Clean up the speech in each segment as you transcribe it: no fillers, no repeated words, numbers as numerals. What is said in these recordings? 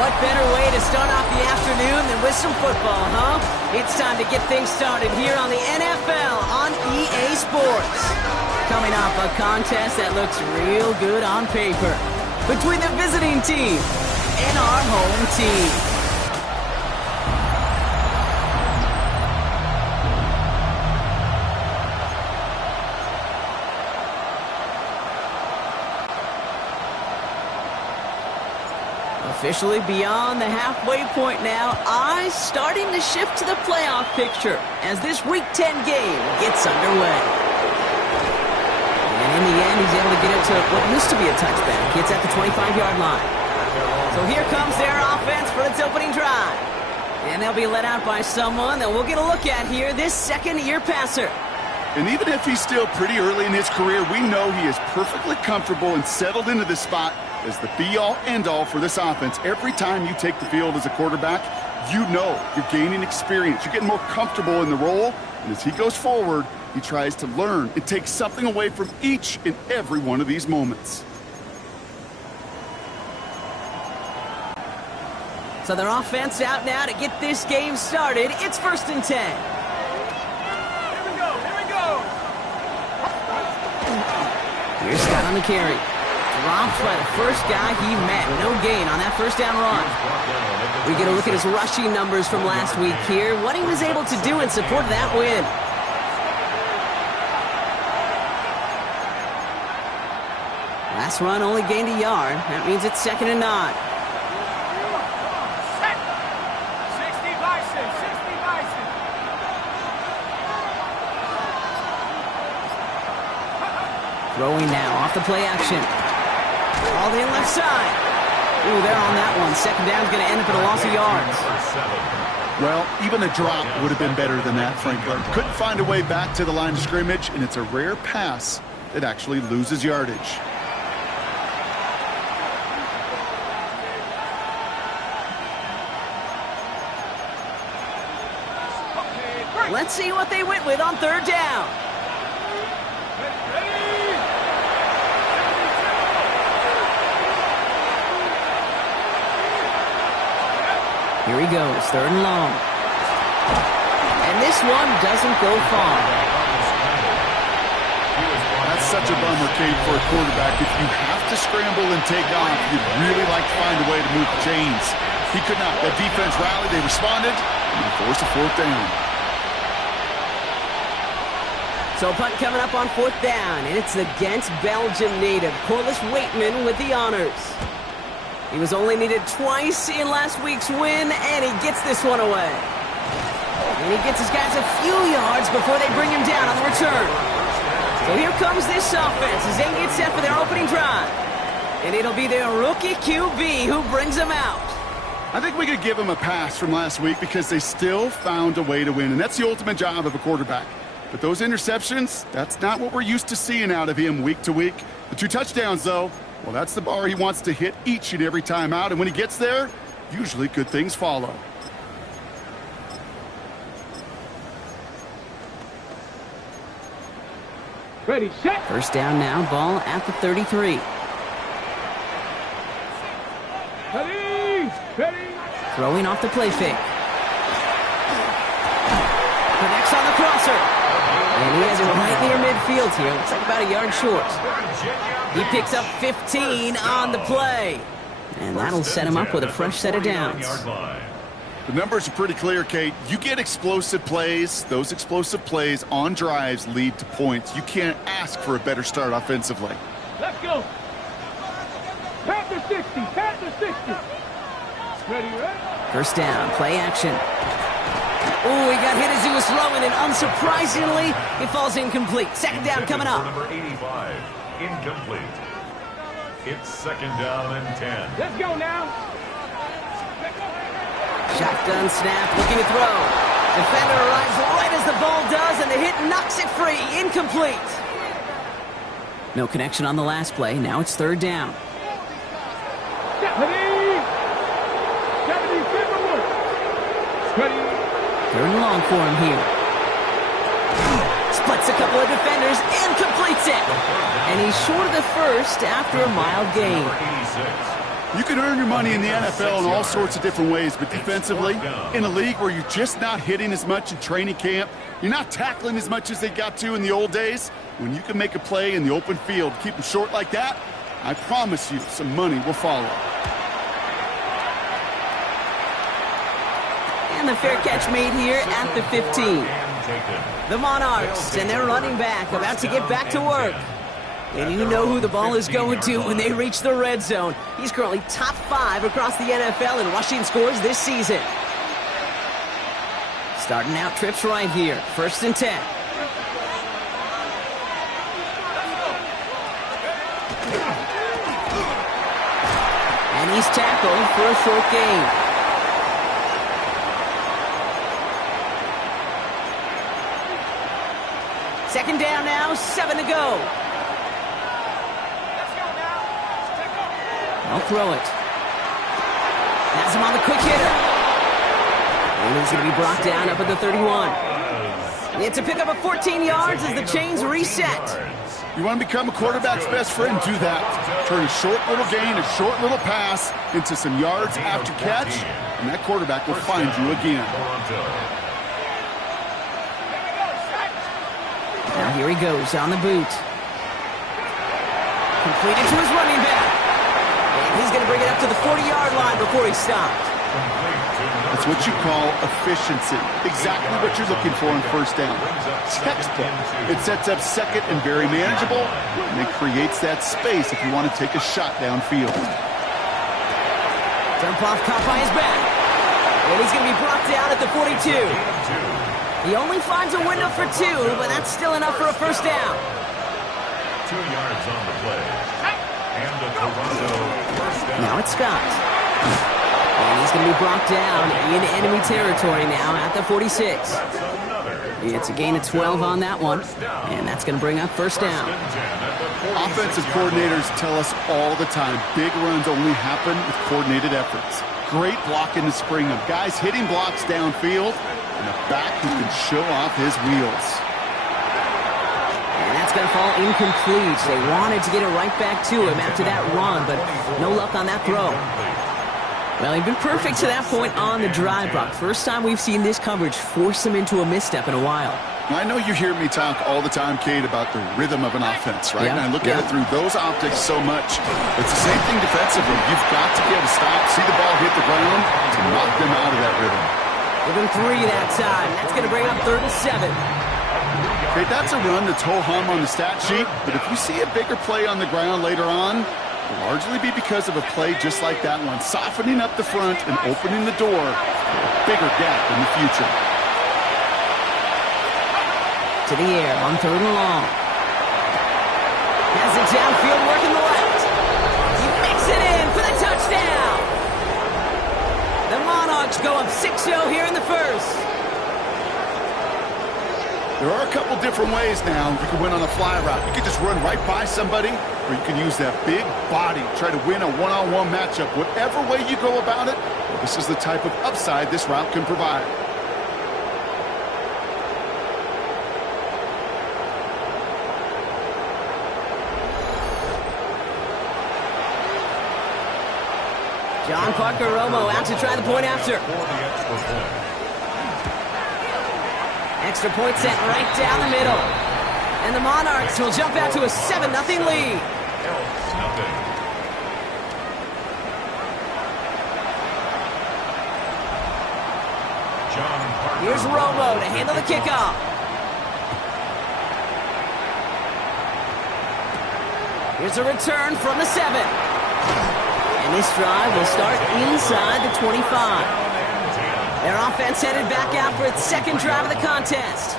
What better way to start off the afternoon than with some football, huh? It's time to get things started here on the NFL on EA Sports. Coming off a contest that looks real good on paper between the visiting team and our home team. Officially beyond the halfway point now, eyes starting to shift to the playoff picture as this Week 10 game gets underway. And in the end, he's able to get it to what used to be a touchback. Gets at the 25-yard line. So here comes their offense for its opening drive. And they'll be led out by someone that we'll get a look at here, this second-year passer. And even if he's still pretty early in his career, we know he is perfectly comfortable and settled into this spot as the be-all, end-all for this offense. Every time you take the field as a quarterback, you know you're gaining experience. You're getting more comfortable in the role. And as he goes forward, he tries to learn and take something away from each and every one of these moments. So their offense out now to get this game started. It's 1st and 10. Here we go. Here's Scott on the carry. Dropped by the first guy he met. No gain on that first down run. We get a look at his rushing numbers from last week here. What he was able to do in support of that win. Last run only gained a yard. That means it's 2nd and 9. 60 Bison. Throwing now off the play action. All in left side. Ooh, they're on that one. 2nd down's going to end up in a loss of yards. Well, even a drop would have been better than that, frankly. Couldn't find a way back to the line of scrimmage, and it's a rare pass that actually loses yardage. Let's see what they went with on 3rd down. Here he goes, 3rd and long. And this one doesn't go far. That's such a bummer, Kate, for a quarterback. If you have to scramble and take off, you'd really like to find a way to move the chains. He could not. That defense rallied, they responded, and they forced a 4th down. So a punt coming up on 4th down, and it's against Belgium native Corliss Waitman with the honors. He was only needed twice in last week's win, and he gets this one away. And he gets his guys a few yards before they bring him down on the return. So here comes this offense as they get set for their opening drive. And it'll be their rookie QB who brings them out. I think we could give him a pass from last week because they still found a way to win, and that's the ultimate job of a quarterback. But those interceptions, that's not what we're used to seeing out of him week to week. The 2 touchdowns, though, well, that's the bar he wants to hit each and every time out. And when he gets there, usually good things follow. Ready, set. 1st down now, ball at the 33. Ready. Throwing off the play fake. Connects on the crosser. And he has it right near midfield here. Looks like about a yard short. He picks up 15 on the play. And that'll set him up with a fresh set of downs. The numbers are pretty clear, Kate. You get explosive plays. Those explosive plays on drives lead to points. You can't ask for a better start offensively. Let's go. Panther 60. Ready. 1st down, play action. Oh, he got hit as he was throwing, and unsurprisingly, it falls incomplete. 2nd down coming up. Number 85, incomplete. It's 2nd down and 10. Let's go now. Shotgun snap, looking to throw. Defender arrives right as the ball does, and the hit knocks it free. Incomplete. No connection on the last play. Now it's 3rd down. Ready. 3rd and long for him here. Splits a couple of defenders and completes it. And he's short of the first after a mild gain. You can earn your money in the NFL in all sorts of different ways, but defensively, in a league where you're just not hitting as much in training camp, you're not tackling as much as they got to in the old days, when you can make a play in the open field, keep them short like that, I promise you some money will follow. And the fair catch made here at the 15. The Monarchs and their running back about to get back to work. And you know who the ball is going to when they reach the red zone. He's currently top 5 across the NFL in rushing scores this season. Starting out trips right here. 1st and 10. And he's tackled for a short gain. Second down now, 7 to go. I'll throw it. Has him on the quick hitter. And he's going to be brought down up at the 31. It's a pickup of 14 yards as the chains reset. You want to become a quarterback's best friend, do that. Turn a short little gain, a short little pass into some yards after catch, and that quarterback will find you again. Now here he goes on the boot. Completed to his running back. And he's going to bring it up to the 40-yard line before he stopped. That's what you call efficiency. Exactly what you're looking for on 1st down. Textbook. It sets up 2nd and very manageable, and it creates that space if you want to take a shot downfield. Dump off caught by his back. And he's going to be brought down at the 42. He only finds a window for 2, but that's still enough for a 1st down. 2 yards on the play. And the Toronto 1st down. Now it's Scott. And he's going to be brought down in enemy territory now at the 46. It's a gain of 12 on that one, and that's going to bring up 1st down. Offensive coordinators tell us all the time, big runs only happen with coordinated efforts. Great block in the spring of guys hitting blocks downfield, and a back who can show off his wheels. And that's going to fall incomplete. They wanted to get it right back to him after that run, but no luck on that throw. Well, he'd been perfect to that point on the drive, Brock. First time we've seen this coverage force him into a misstep in a while. I know you hear me talk all the time, Kate, about the rhythm of an offense, right? Yeah, and I look at it through those optics so much. It's the same thing defensively. You've got to be able to stop, see the ball hit the ground to knock them out of that rhythm. Give him 3 that time. That's going to bring up 3rd and 7. Okay, that's a run that's ho-hum on the stat sheet, but if you see a bigger play on the ground later on, it'll largely be because of a play just like that one, softening up the front and opening the door for a bigger gap in the future. To the air on 3rd and long. Has it downfield working the left. He makes it in for the touchdown. The Monarchs go up 6-0 here in the 1st. There are a couple different ways now. You can win on a fly route. You can just run right by somebody, or you can use that big body, try to win a one-on-one matchup. Whatever way you go about it, this is the type of upside this route can provide. John Parker Romo out to try the point after. Extra point set right down the middle. And the Monarchs will jump out to a 7-0 lead. Here's Romo to handle the kickoff. Here's a return from the 7. And this drive will start inside the 25. Their offense headed back out for its 2nd drive of the contest.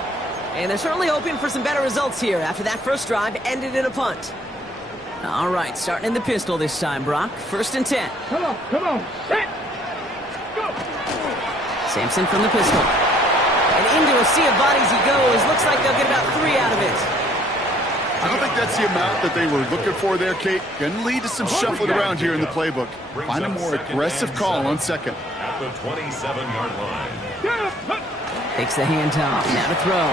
And they're certainly hoping for some better results here after that 1st drive ended in a punt. All right, starting in the pistol this time, Brock. 1st and 10. Come on, set, go. Sampson from the pistol. And into a sea of bodies he goes. Looks like they'll get about 3 out of it. I don't think that's the amount that they were looking for there, Kate. Going to lead to some shuffling around here in the playbook. Find a more aggressive call on 2nd. At the 27-yard line. Takes the handoff. Now to throw.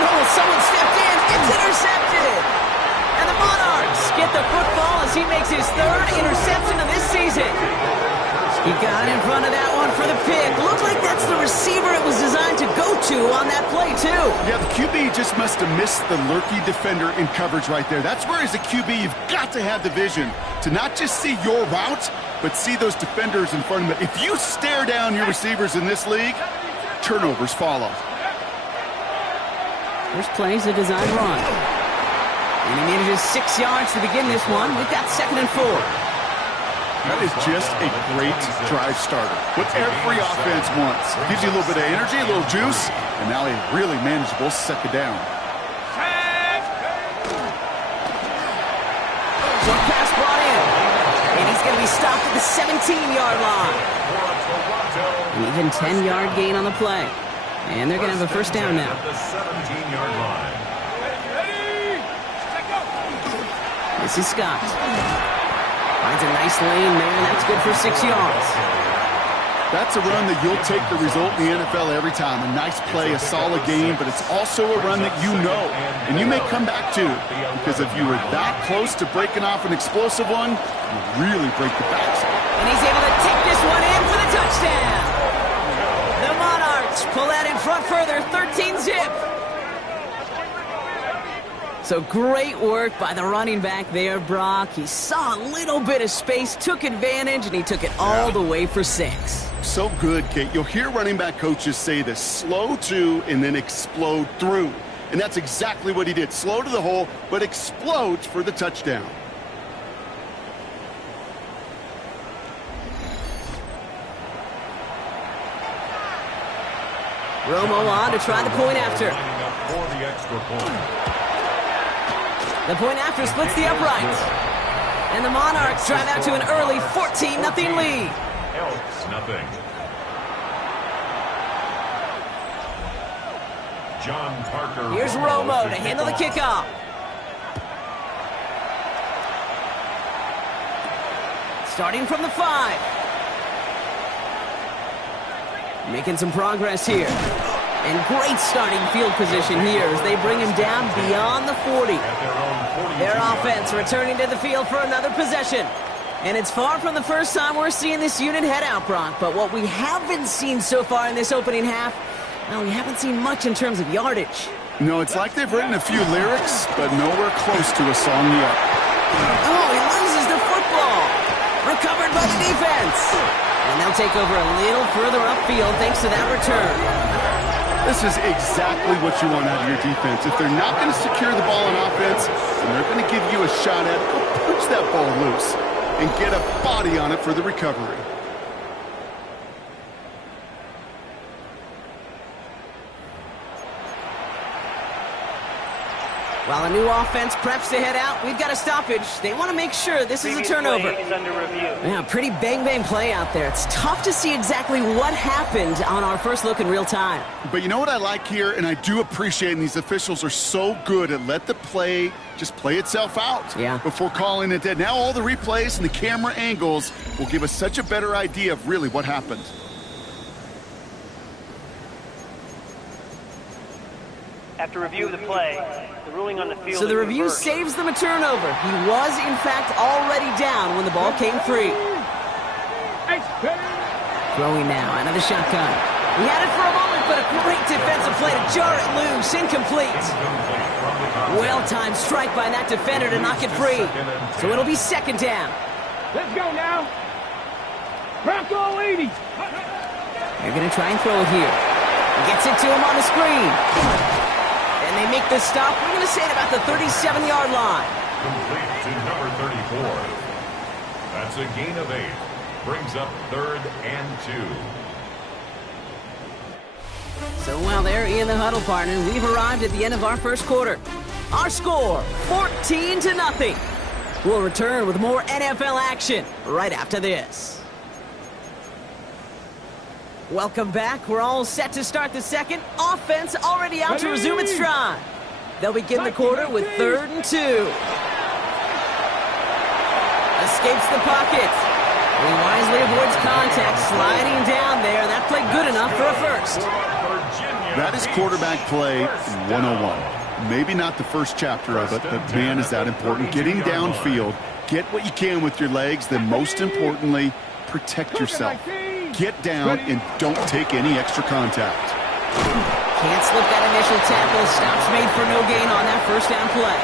Oh, someone stepped in. It's intercepted. And the Monarchs get the football as as he makes his third interception of this season. He got in front of that one for the pick. Looks like that's the receiver it was designed to go to on that play, too. Yeah, the QB just must have missed the lurky defender in coverage right there. That's where, as a QB, you've got to have the vision to not just see your route, but see those defenders in front of you. If you stare down your receivers in this league, turnovers follow. First play's a design run. And he needed just 6 yards to begin this one. We've got 2nd and 4. That is just a great drive starter. What every offense wants. Gives you a little bit of energy, a little juice, and now a really manageable second down. So pass brought in. And he's going to be stopped at the 17-yard line. An even 10-yard gain on the play. And they're going to have a first down now. The 17-yard line. This is Scott. Finds a nice lane there, and that's good for 6 yards. That's a run that you'll take the result in the NFL every time. A nice play, a solid game, but it's also a run that you know, and you may come back to, because if you were that close to breaking off an explosive one, you really break the backside. And he's able to take this one in for the touchdown. The Monarchs pull that in front further, 13-zip. So great work by the running back there, Brock. He saw a little bit of space, took advantage, and he took it all the way for 6. So good, Kate. You'll hear running back coaches say this: slow to and then explode through. And that's exactly what he did. Slow to the hole, but explodes for the touchdown. Romo on to try the point after. For the extra point. The point after splits the uprights. And the Monarchs drive out to an early 14-0 lead. Elks nothing. John Parker. Here's Romo to handle the kickoff. Starting from the 5. Making some progress here. And great starting field position here as they bring him down beyond the 40. Their offense returning to the field for another possession. And it's far from the first time we're seeing this unit head out, Brock. But what we haven't seen so far in this opening half, well, we haven't seen much in terms of yardage. No, it's like they've written a few lyrics, but nowhere close to a song yet. Oh, he loses the football. Recovered by the defense. And they'll take over a little further upfield thanks to that return. This is exactly what you want out of your defense. If they're not going to secure the ball on offense, then they're going to give you a shot at it. Go punch that ball loose and get a body on it for the recovery. While a new offense preps to head out, we've got a stoppage. They want to make sure this is a turnover. Yeah, pretty bang-bang play out there. It's tough to see exactly what happened on our first look in real time. But you know what I like here, and I do appreciate, and these officials are so good at let the play just play itself out before calling it dead. Now all the replays and the camera angles will give us such a better idea of really what happened. After review of the play, the ruling on the field. So the review saves them a turnover. He was, in fact, already down when the ball came free. Throwing now, another shotgun. He had it for a moment, but a great defensive play to jar it loose. Incomplete. Well-timed strike by that defender to knock it free. So it'll be 2nd down. Let's go now. Bronco 80. They're going to try and throw it here. He gets it to him on the screen. And they make this stop, we're going to say at about the 37-yard line. Complete to number 34. That's a gain of 8. Brings up 3rd and 2. So while they're in the huddle, partner, we've arrived at the end of our first quarter. Our score, 14-0. We'll return with more NFL action right after this. Welcome back. We're all set to start the second. Offense already out to resume its stride. They'll begin the quarter with 3rd and 2. Escapes the pocket. He wisely avoids contact, sliding down there. That played good enough for a first. That is quarterback play 101. Maybe not the first chapter of it, but man, is that important. Getting downfield Get what you can with your legs, then most importantly, protect yourself. Get down and don't take any extra contact. Can't slip that initial tackle. Stops made for no gain on that first down play.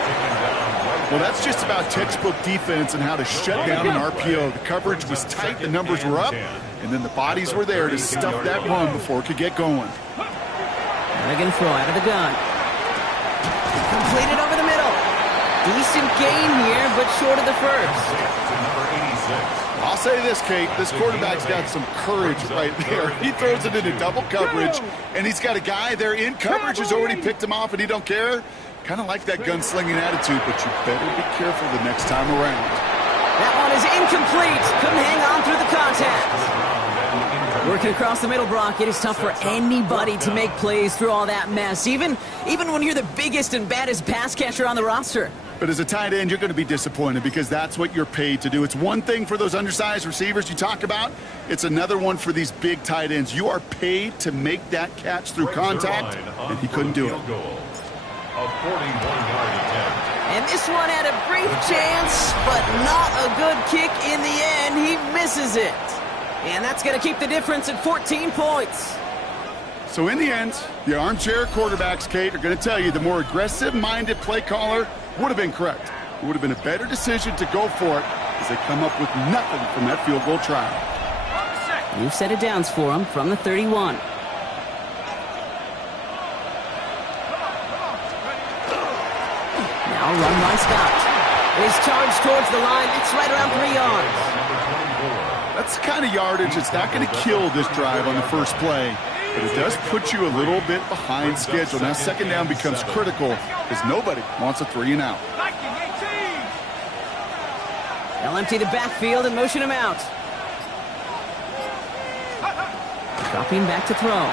Well, that's just about textbook defense and how to shut down an RPO. The coverage was tight, the numbers were up, and then the bodies were there to stuff that run before it could get going. They're going to throw out of the gun. Completed over the middle. Decent gain here, but short of the first. I'll say this, Kate, this quarterback's got some courage right there. He throws it into double coverage, and he's got a guy there in coverage who's already picked him off, and he don't care. Kind of like that gunslinging attitude, but you better be careful the next time around. That one is incomplete. Couldn't hang on through the contact. Working across the middle, Brock, it is tough for anybody to make plays through all that mess, even when you're the biggest and baddest pass catcher on the roster. But as a tight end, you're going to be disappointed because that's what you're paid to do. It's one thing for those undersized receivers you talk about. It's another one for these big tight ends. You are paid to make that catch through contact, and he couldn't do it. A 41-yard attempt. And this one had a brief chance, but not a good kick in the end. He misses it. And that's going to keep the difference at 14 points. So in the end, the armchair quarterbacks, Kate, are going to tell you the more aggressive-minded play caller would have been correct. It would have been a better decision to go for it as they come up with nothing from that field goal try. New set of downs for him from the 31. Now run by Scott. His charge towards the line. It's right around 3 yards. That's the kind of yardage that's not going to kill this drive on the first play, but it does put you a little bit behind schedule. Now second down becomes critical because nobody wants a 3-and-out. They'll empty the backfield and motion him out. Dropping back to throw.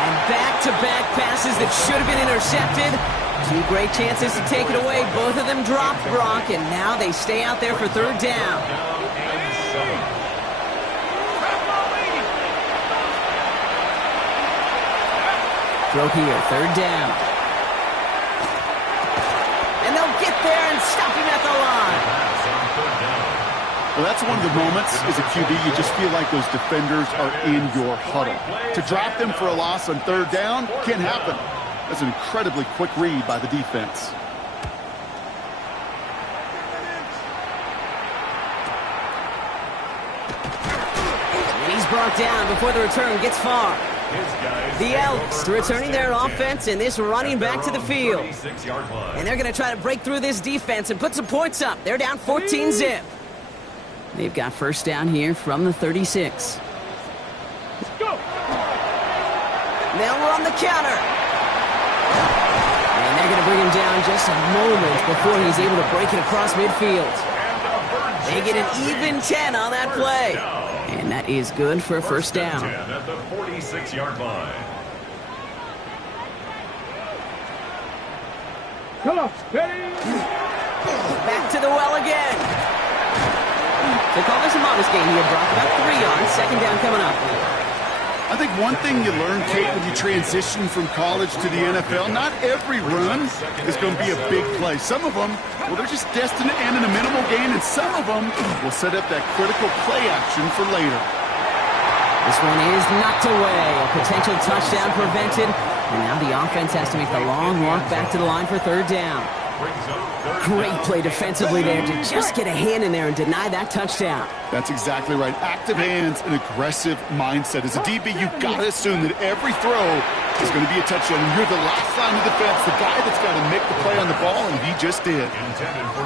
And back-to-back passes that should have been intercepted. 2 great chances to take it away. Both of them dropped, Brock, and now they stay out there for third down. Throw here, third down. And they'll get there and stop him at the line. Well, that's one of the moments as a QB you just feel like those defenders are in your huddle. To drop them for a loss on third down can't happen. That's an incredibly quick read by the defense. And he's brought down before the return gets far. The Elks returning their offense and this running back to the field. And they're going to try to break through this defense and put some points up. They're down 14-zip. They've got first down here from the 36. Go! Now we're on the counter. And they're going to bring him down just a moment before he's able to break it across midfield. They get an even 10 on that play. And that is good for a first down. At the 46-yard line. Come on, steady! Back to the well again. They call this a modest game here, Brock. About 3 yards. Second down coming up. I think one thing you learn, Kate, when you transition from college to the NFL, not every run is going to be a big play. Some of them, well, they're just destined to end in a minimal gain, and some of them will set up that critical play action for later. This one is knocked away. A potential touchdown prevented. And now the offense has to make the long walk back to the line for third down. Great play defensively there to just get a hand in there and deny that touchdown. That's exactly right. Active hands and aggressive mindset. As a DB, you've got to assume that every throw is going to be a touchdown. And you're the last line of defense, the guy that's got to make the play on the ball, and he just did.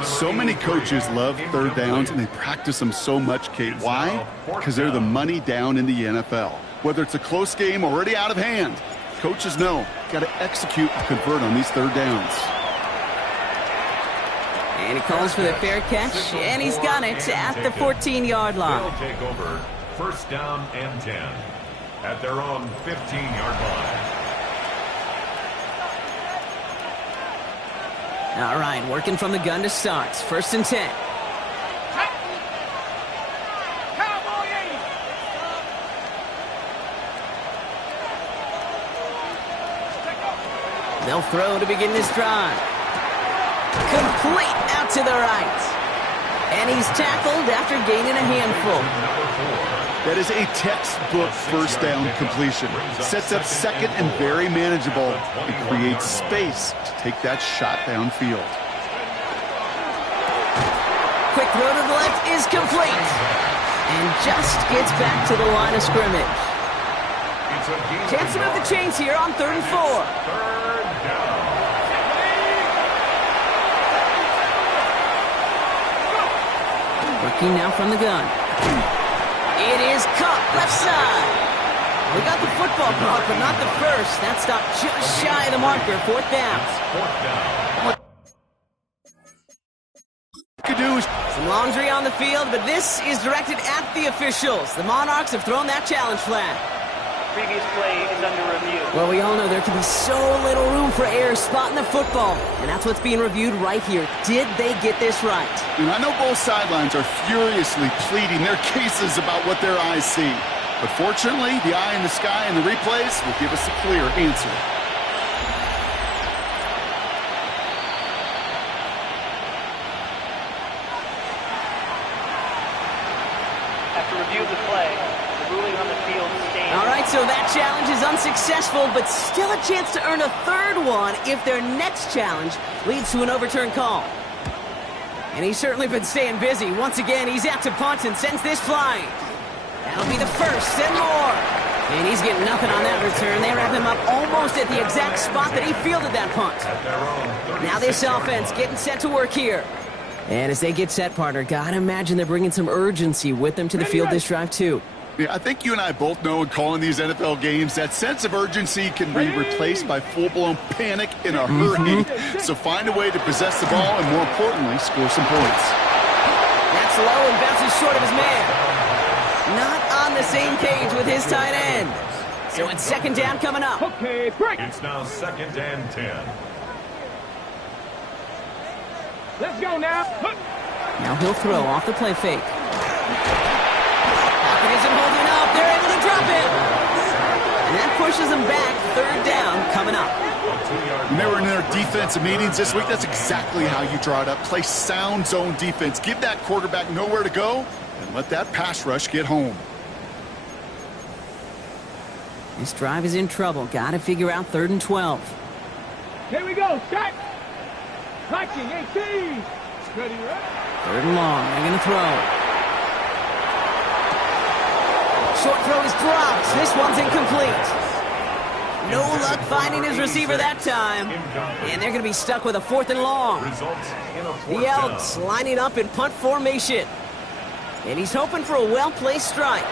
So many coaches love third downs, and they practice them so much, Kate. Why? Because they're the money down in the NFL. Whether it's a close game or already out of hand, coaches know got to execute and convert on these third downs. And he calls for the fair catch, and he's got it at the 14-yard line. They'll take over first down and 10 at their own 15-yard line. All right, working from the gun to start. First and 10. They'll throw to begin this drive. Complete out to the And he's tackled after gaining a handful. That is a textbook first down completion. Sets up second and very manageable and creates space to take that shot downfield. Quick throw to the left is complete. And just gets back to the line of scrimmage. Chance to move the chains here on 3rd and 4. Third down. Working now from the gun. It is caught left side. We got the football caught, but not the first. That stopped just shy of the marker. 4th down. Fourth down. Some laundry on the field, but this is directed at the officials. The Monarchs have thrown that challenge flag. Previous play is under review. Well, we all know there can be so little room for error spotting the football, and that's what's being reviewed right here. Did they get this right? And I know both sidelines are furiously pleading their cases about what their eyes see. But fortunately, the eye in the sky and the replays will give us a clear answer. After review of the play, the ruling on the field stands. All right, so that challenge is unsuccessful, but still a chance to earn a 3rd one if their next challenge leads to an overturned call. And he's certainly been staying busy. Once again, he's out to punt and sends this flying. That'll be the first and more. And he's getting nothing on that return. They wrap him up almost at the exact spot that he fielded that punt. Now this offense getting set to work here. And as they get set, partner, gotta imagine they're bringing some urgency with them to the field this drive, too. Yeah, I think you and I both know in calling these NFL games that sense of urgency can be replaced by full-blown panic in a hurry. So find a way to possess the ball and, more importantly, score some points. That's low and bounces short of his man. Not on the same page with his tight end. So it's 2nd down coming up. Okay, break. It's now 2nd and 10. Let's go now. Now he'll throw off the play fake. Pocket isn't holding up. They're able to drop it. And that pushes them back. 3rd down coming up. When they were in their defensive meetings this week, that's exactly how you draw it up. Play sound zone defense. Give that quarterback nowhere to go and let that pass rush get home. This drive is in trouble. Got to figure out 3rd and 12. Here we go. Shot. Watching 18. Ready, right? 3rd and long. They're going to throw. Short throw is dropped. This one's incomplete. No luck finding his receiver that time. And they're going to be stuck with a 4th and long. The Elks lining up in punt formation. And he's hoping for a well-placed strike.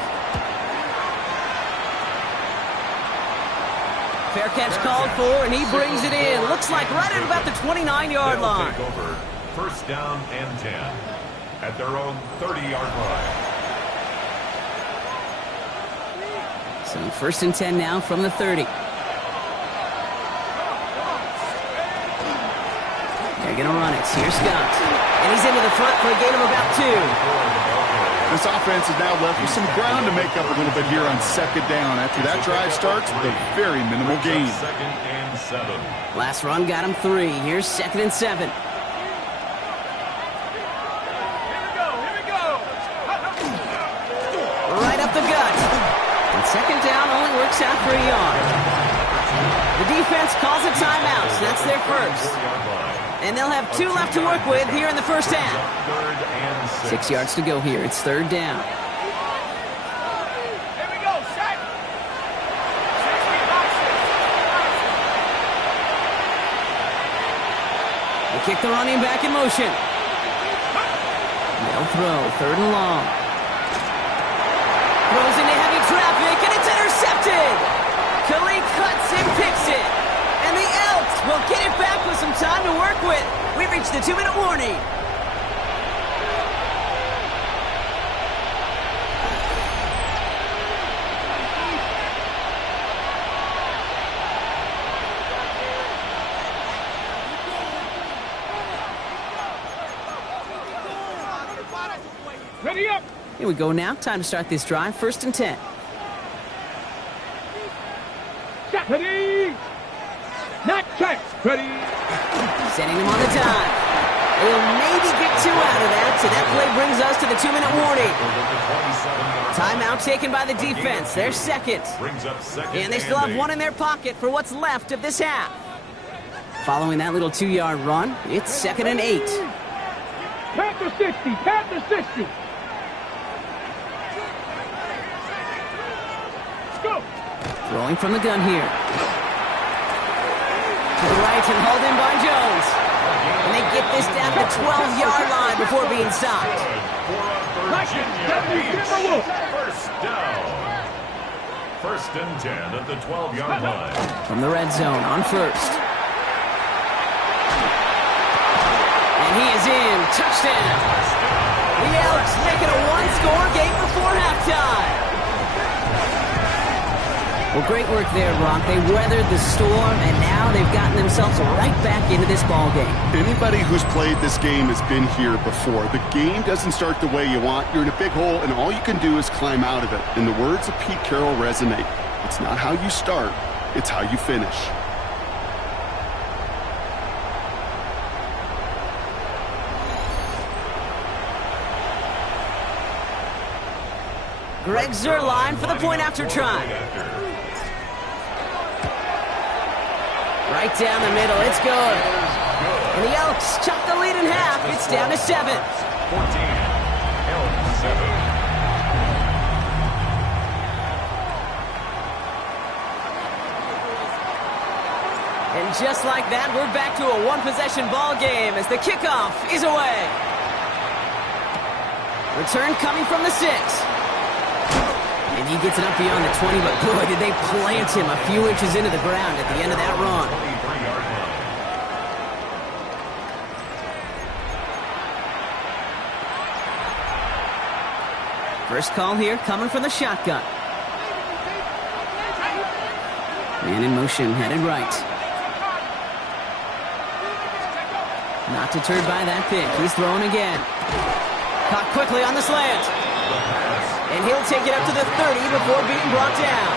Fair catch called for, and he brings it in. Looks like right at about the 29-yard line. Take over 1st down and 10 at their own 30-yard line. So 1st and 10 now from the 30. They're going to run it. Here's Scott. And he's into the front for a gain of about 2. This offense is now left with some ground to make up a little bit here on 2nd down after that drive starts with a very minimal gain. 2nd and 7. Last run got him 3. Here's 2nd and 7. Right up the gut. And 2nd down only works out for a yard. The defense calls a timeout. So that's their first. And they'll have 2 left to work with here in the 1st half. 6 yards to go here. It's 3rd down. Here we go. Shot. They kick the running back in motion. They'll throw. 3rd and long. Throws into heavy traffic, and it's intercepted. Khalid cuts and picks it. And the Elks will get it back with some time to work with. We've reached the 2-minute warning. Ready up. Here we go now. Time to start this drive. 1st and 10. Shot. Ready. Not check. Ready. Setting him on the dime. They'll maybe get 2 out of that, so that play brings us to the 2-minute warning. Timeout taken by the defense. They're second. And they still have one in their pocket for what's left of this half. Following that little 2-yard run, it's 2nd and 8. Panther 60, Panther 60. Let's go. Throwing from the gun here. To the right and hauled in by Jones. And they get this down to the 12-yard line before being stopped. First down. 1st and 10 at the 12-yard line. From the red zone on first. And he is in. Touchdown. The Elks make it a one-score game before halftime. Well, great work there, Brock. They weathered the storm, and now they've gotten themselves right back into this ball game. Anybody who's played this game has been here before. The game doesn't start the way you want. You're in a big hole, and all you can do is climb out of it. And the words of Pete Carroll resonate. It's not how you start, it's how you finish. Greg Zuerlein for the point after try. Right down the middle, it's good. And the Elks chop the lead in half. It's down to 7. 14, Elks 7. And just like that, we're back to a one-possession ball game as the kickoff is away. Return coming from the 6. And he gets it up beyond the 20, but boy, did they plant him a few inches into the ground at the end of that run. 23-yard line. First call here coming from the shotgun. Man in motion, headed right. Not deterred by that pick. He's throwing again. Caught quickly on the slant. And he'll take it up to the 30 before being brought down.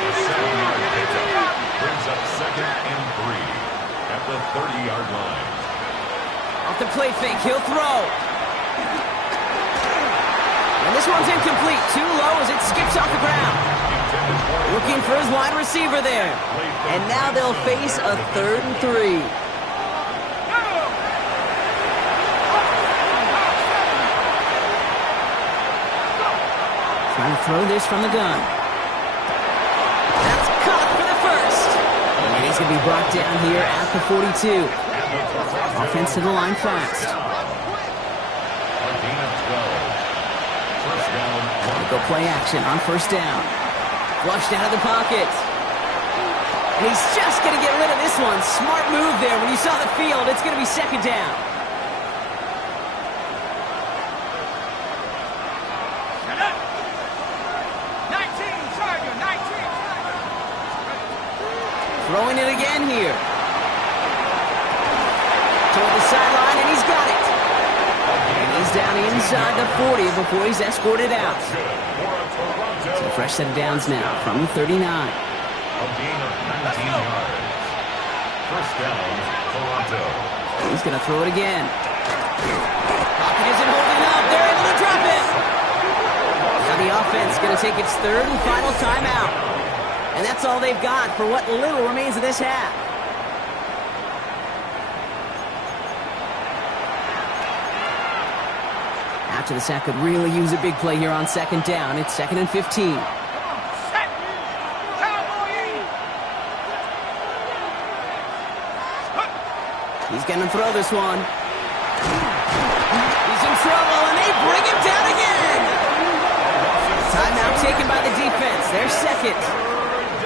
The 7-yard pickup brings up 2nd and 3 at the 30-yard line. Off the play fake, he'll throw. And this one's incomplete. Too low as it skips off the ground. Looking for his wide receiver there. And now they'll face a 3rd and 3. Trying to throw this from the gun. That's caught for the first. And he's going to be brought down here at the 42. Offense to the line fast. Go play action on first down. Flushed out of the pocket. And he's just going to get rid of this one. Smart move there. When you saw the field, it's going to be 2nd down. Throwing it again here. Toward the sideline, and he's got it. And he's down inside the 40 before he's escorted out. So a fresh set of downs now from the 39. A gain of 19 yards. First down, Toronto. He's going to throw it again. Pocket isn't holding up. They're able to drop it. Now the offense going to take its 3rd and final timeout. And that's all they've got for what little remains of this half. After the sack could really use a big play here on 2nd down. It's 2nd and 15. He's going to throw this one. He's in trouble, and they bring him down again. Timeout taken by the defense. They're second.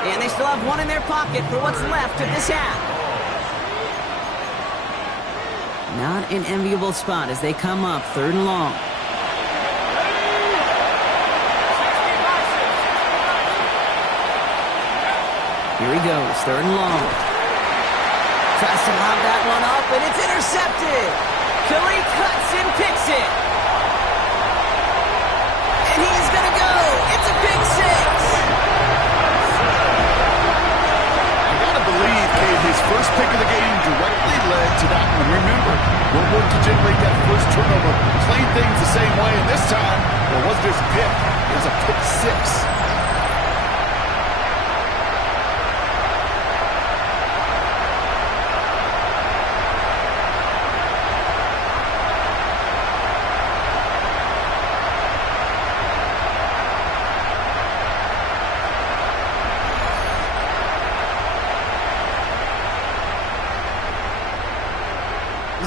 And they still have one in their pocket for what's left of this half. Not an enviable spot as they come up 3rd and long. Here he goes, 3rd and long. Tries to lob that one up, and it's intercepted. Philly cuts and picks it. And he's going to go. It's a big 6. Believe, Kate, his first pick of the game directly led to that one. Remember, what worked generate that first turnover. Claim things the same way, and this time, well, it wasn't just a pick, it was a pick six.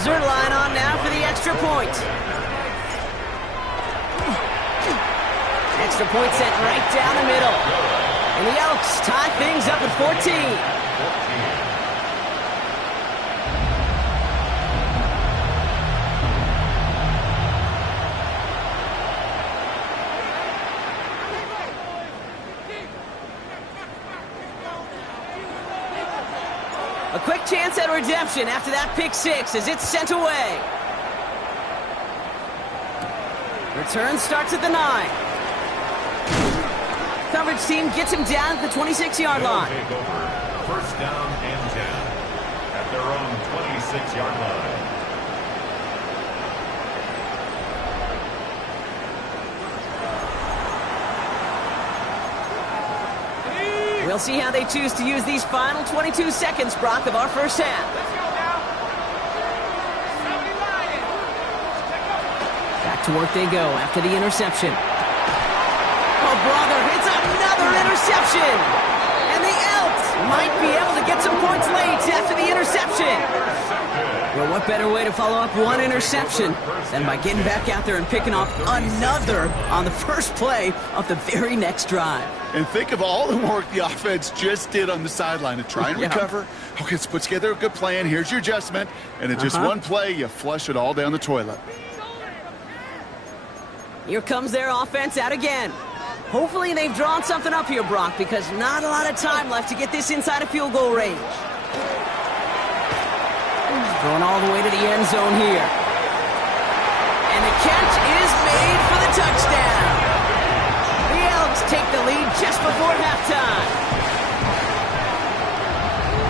Line on now for the extra point. Extra point sent right down the middle. And the Elks tie things up at 14. A quick chance at redemption after that pick six as it's sent away. Return starts at the 9. Coverage team gets him down at the 26-yard line. Take over. First down and 10 at their own 26-yard line. We'll see how they choose to use these final 22 seconds, Brock, of our first half. Back to work they go after the interception. Oh, brother, it's another interception! And the Elks might be able to get some points late after the interception. Well, what better way to follow up one interception than by getting back out there and picking off another on the first play of the very next drive. And think of all the work the offense just did on the sideline to try and recover. Okay, let's put together a good plan. Here's your adjustment. And in just one play, you flush it all down the toilet. Here comes their offense out again. Hopefully they've drawn something up here, Brock, because not a lot of time left to get this inside of field goal range. Going all the way to the end zone here. And the catch is made for the touchdown. The Elks take the lead just before halftime.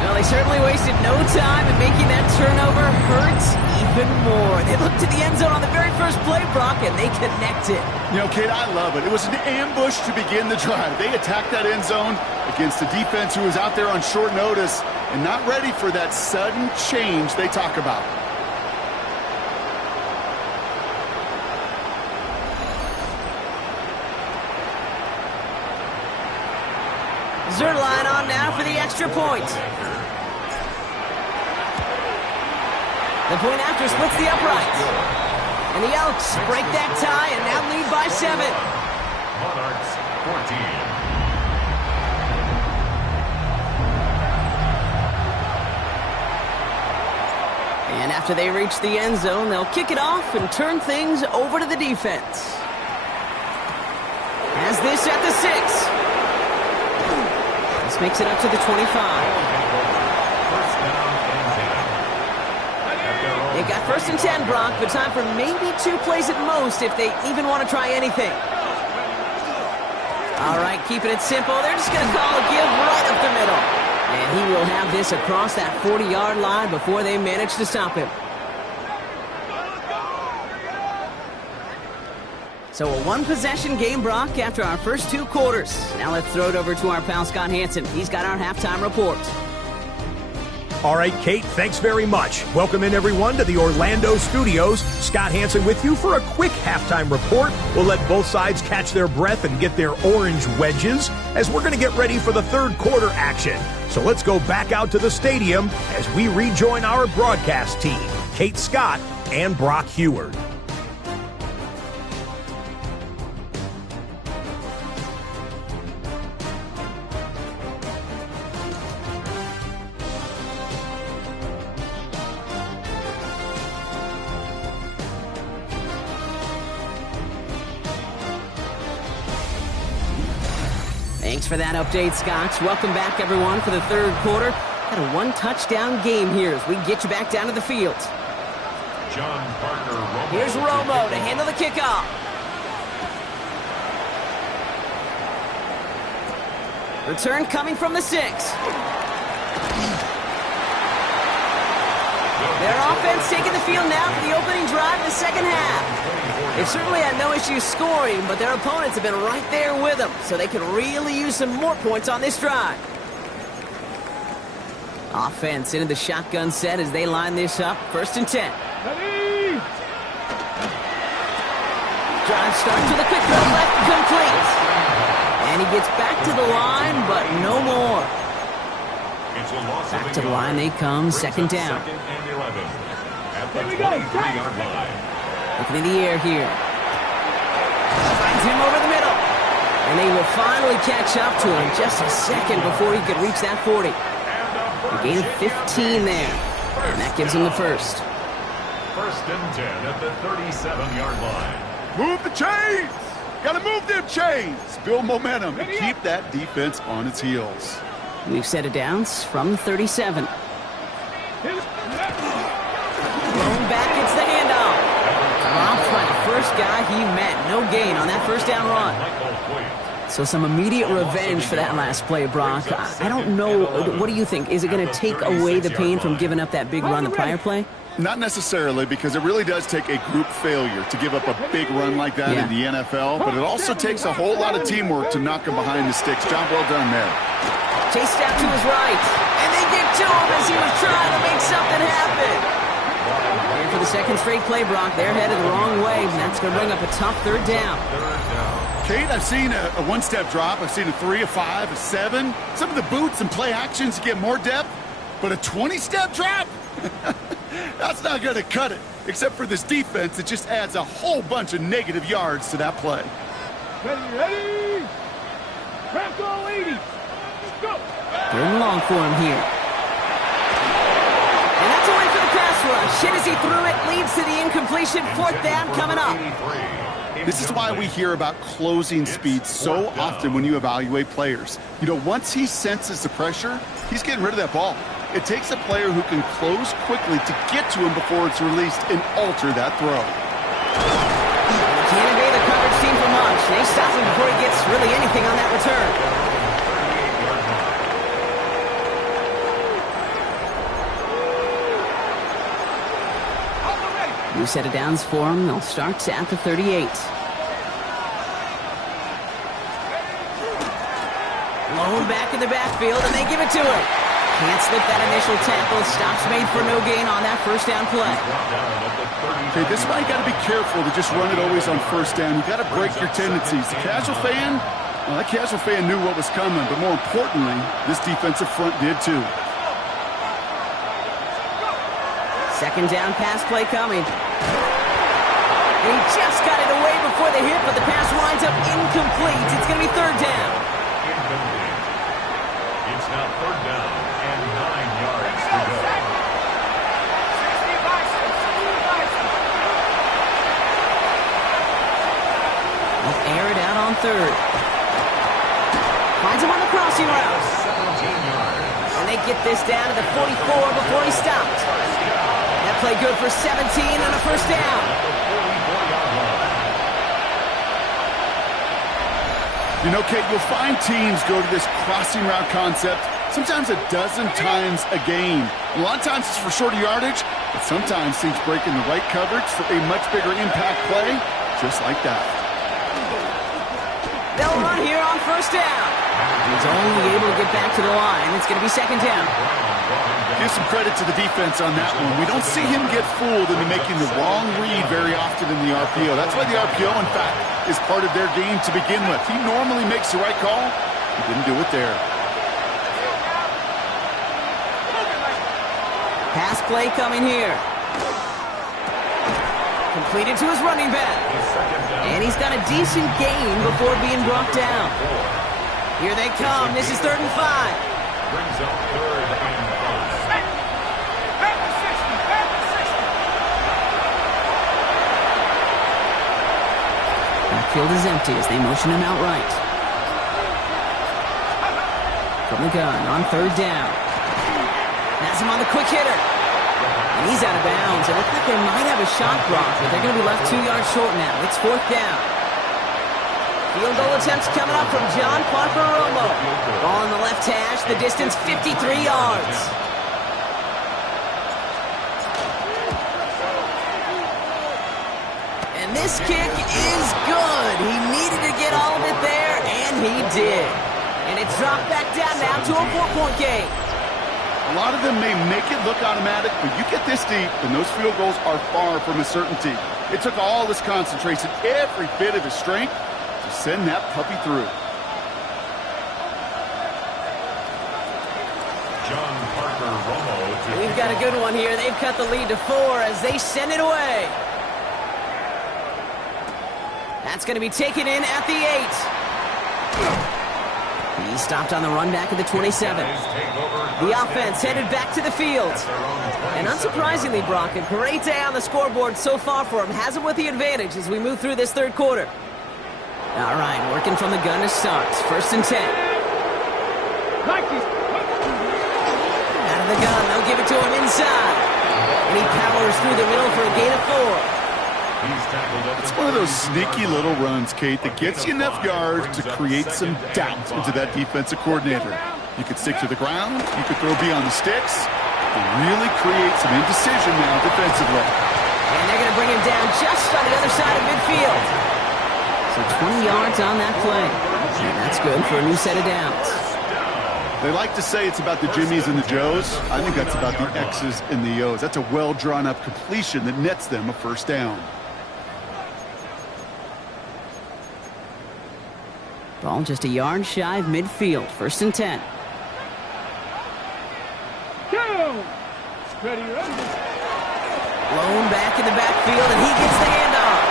Well, they certainly wasted no time in making that turnover hurt even more. They looked to the end zone on the very first play, Brock, and they connected. You know, Kate, I love it. It was an ambush to begin the drive. They attacked that end zone against a defense who was out there on short notice and not ready for that sudden change they talk about. Zerline on now for the extra point. The point after splits the uprights. And the Elks break that tie and now lead by 7. Monarchs 14. And after they reach the end zone, they'll kick it off and turn things over to the defense. Has this at the 6. This makes it up to the 25. They've got first and 10, Brock, but time for maybe 2 plays at most if they even want to try anything. All right, keeping it simple. They're just going to call a give right up the middle. And he will have this across that 40-yard line before they manage to stop him. So a one-possession game, Brock, after our first 2 quarters. Now let's throw it over to our pal Scott Hansen. He's got our halftime report. All right, Kate, thanks very much. Welcome in, everyone, to the Orlando studios. Scott Hansen with you for a quick halftime report. We'll let both sides catch their breath and get their orange wedges as we're going to get ready for the third quarter action. So let's go back out to the stadium as we rejoin our broadcast team, Kate Scott and Brock Heward. Thanks for that update, Scott. Welcome back, everyone, for the third quarter. Got a one-touchdown game here as we get you back down to the field. John Parker Romo. Here's Romo to handle the kickoff. Return coming from the 6. Will Their offense taking the field now for the opening drive of the second half. They've certainly had no issue scoring, but their opponents have been right there with them, so they could really use some more points on this drive. Offense into the shotgun set as they line this up. 1st and 10. Ready? Drive starts with a quick throw left, complete. And he gets back to the line, but no more. Back to the line they come, 2nd down. Second and 11 at the Here we go. 23-yard line. Looking in the air here. Finds him over the middle. And they will finally catch up to him just a second before he could reach that 40. A gain of 15 there. And that gives him the first. 1st and 10 at the 37-yard line. Move the chains! Gotta move them chains! Build momentum and keep that defense on its heels. We've set it down from the 37. Thrown back, it's the handoff. Dropped by the first guy he met. No gain on that 1st down run. So some immediate revenge for that last play, Brock. I don't know. What do you think? Is it going to take away the pain from giving up that big run the prior play? Not necessarily, because it really does take a group failure to give up a big run like that in the NFL, but it also takes a whole lot of teamwork to knock him behind the sticks. Job well done there. Chased out to his right, and they get to him as he was trying to make something happen. And for the 2nd straight play, Brock, they're headed the wrong way, and that's going to bring up a tough 3rd down. Kate, I've seen a one-step drop. I've seen a 3, a 5, a 7. Some of the boots and play actions get more depth, but a 20-step drop? That's not going to cut it. Except for this defense, it just adds a whole bunch of negative yards to that play. Ready? Crack all 80. Go. Third and long for him here. And that's a win for the pass rush. Hit as he threw it, leads to the incompletion. 4th down coming up. This is why we hear about closing speed so often when you evaluate players. You know, once he senses the pressure, he's getting rid of that ball. It takes a player who can close quickly to get to him before it's released and alter that throw. Can't evade the coverage team for much. They stop him before he gets really anything on that return. New set of downs for him. They'll start at the 38. Lone back in the backfield, and they give it to him. Can't slip that initial tackle. Stops made for no gain on that 1st down play. Okay, this is why you got to be careful to just run it always on 1st down. You got to break your tendencies. The casual fan, well, that casual fan knew what was coming, but more importantly, this defensive front did too. 2nd down pass play coming. And he just got it away before the hit, but the pass winds up incomplete. It's going to be 3rd down. It's now 3rd down and 9 yards to go. They'll air it out on 3rd. Finds him on the crossing route. 17 yards. And they get this down to the 44 before he stopped. That play good for 17 on a 1st down. You know, Kate, you'll find teams go to this crossing route concept sometimes a dozen times a game. A lot of times it's for shorter yardage, but sometimes teams break in the right coverage for a much bigger impact play, just like that. They'll run here on 1st down. He's only able to get back to the line. It's going to be 2nd down. Give some credit to the defense on that one. We don't see him get fooled into making the wrong read very often in the RPO. That's why the RPO, in fact, is part of their game to begin with. He normally makes the right call. He didn't do it there. Pass play coming here. Completed to his running back. And he's got a decent gain before being brought down. Here they come. This is 3rd and 5. Brings up 3rd and 5. Backfield is empty as they motion him out right. From the gun on 3rd down. Has him on the quick hitter. And he's out of bounds. It looks like they might have a shot block, but they're going to be left 2 yards short now. It's 4th down. Field goal attempts coming up from John Parker-Romo. Ball on the left hash, the distance 53 yards. And this kick is good. He needed to get all of it there, and he did. And it's dropped back down now to a 4-point game. A lot of them may make it look automatic, but you get this deep, and those field goals are far from a certainty. It took all his concentration, every bit of his strength, to send that puppy through. We've got a good one here. They've cut the lead to 4 as they send it away. That's going to be taken in at the 8. He stopped on the run back at the 27. The offense headed back to the field. And unsurprisingly, Brock, a great day on the scoreboard so far for him. Has him with the advantage as we move through this third quarter. All right, working from the gun to start. 1st and 10. Out of the gun, they'll give it to him inside. And he powers through the middle for a gain of 4. It's one of those sneaky little runs, Kate, that gets you enough yards to create some doubt into that defensive coordinator. You could stick to the ground, you could throw beyond the sticks, and really create some indecision now defensively. And they're going to bring him down just on the other side of midfield. So 20 yards on that play. And that's good for a new set of downs. They like to say it's about the Jimmies and the Joes. I think that's about the X's and the O's. That's a well-drawn-up completion that nets them a 1st down. Ball just a yard shy of midfield. 1st and 10. Blown back in the backfield, and he gets the handoff.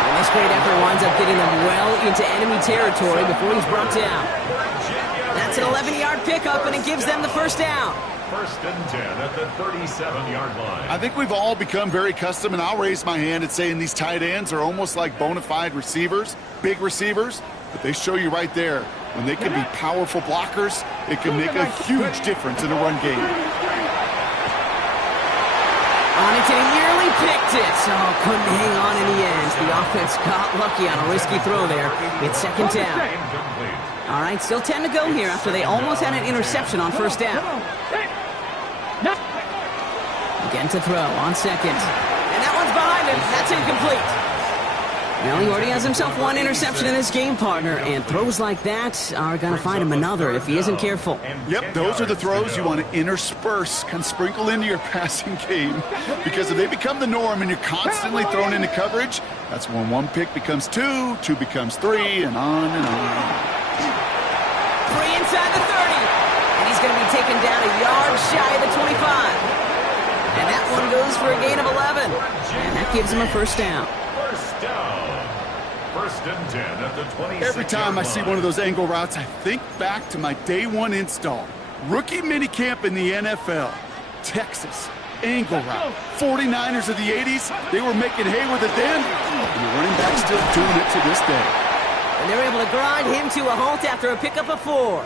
And this great effort winds up getting them well into enemy territory before he's brought down. That's an 11-yard pickup, and it gives them the 1st down. 1st and 10 at the 37-yard line. I think we've all become very accustomed, and I'll raise my hand and saying these tight ends are almost like bona fide receivers, big receivers. But they show you right there, when they can be powerful blockers, it can make a huge difference in a run game. On it, and he nearly picked it. Oh, couldn't hang on in the end. The offense got lucky on a risky throw there. It's 2nd down. All right, still 10 to go here after they almost had an interception on 1st down. Again to throw on 2nd. And that one's behind him. That's incomplete. Well, he already has himself one interception in his game, partner, and throws like that are going to find him another if he isn't careful. Yep, those are the throws you want to intersperse, kind of sprinkle into your passing game, because if they become the norm and you're constantly thrown into coverage, that's when 1 pick becomes 2, 2 becomes 3, and on and on. 3 inside the 30, and he's going to be taken down a yard shy of the 25. And that one goes for a gain of 11, and that gives him a 1st down. 1st down. 1st and 10 at the 26. Every time I see one of those angle routes, I think back to my day 1 install. Rookie minicamp in the NFL. Texas, angle route. 49ers of the 80s, they were making hay with it then, and the running back's still doing it to this day. And they're able to grind him to a halt after a pickup of 4.